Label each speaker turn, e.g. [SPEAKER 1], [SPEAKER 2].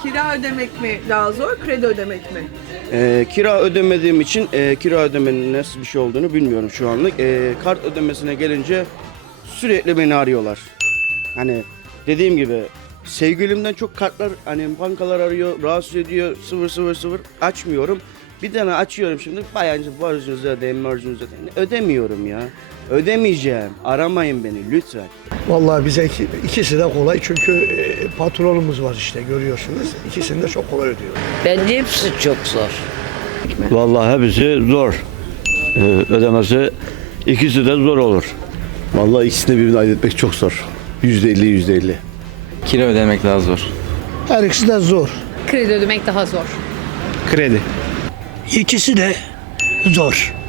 [SPEAKER 1] Kira ödemek mi daha zor, kredi ödemek mi?
[SPEAKER 2] Kira ödemediğim için kira ödemenin nasıl bir şey olduğunu bilmiyorum şu anlık. Kart ödemesine gelince sürekli beni arıyorlar. Hani dediğim gibi sevgilimden çok kartlar, hani bankalar arıyor, rahatsız ediyor, 000 açmıyorum. Bir tane açıyorum şimdi, bayancı borcunuzu ödeyin, borcunuzu ödeyin. Ödemiyorum ya. Ödemeyeceğim. Aramayın beni lütfen.
[SPEAKER 3] Vallahi bize ikisi de kolay çünkü patronumuz var işte görüyorsunuz. İkisini de çok kolay ödüyor.
[SPEAKER 4] Bence hepsi çok zor.
[SPEAKER 5] Vallahi hepsi zor. Ödemesi ikisi de zor olur.
[SPEAKER 6] Vallahi ikisini birbirine ayırt etmek çok zor. %50.
[SPEAKER 7] Kira ödemek daha zor.
[SPEAKER 3] Her ikisi de zor.
[SPEAKER 8] Kredi ödemek daha zor.
[SPEAKER 7] Kredi.
[SPEAKER 3] İkisi de zor.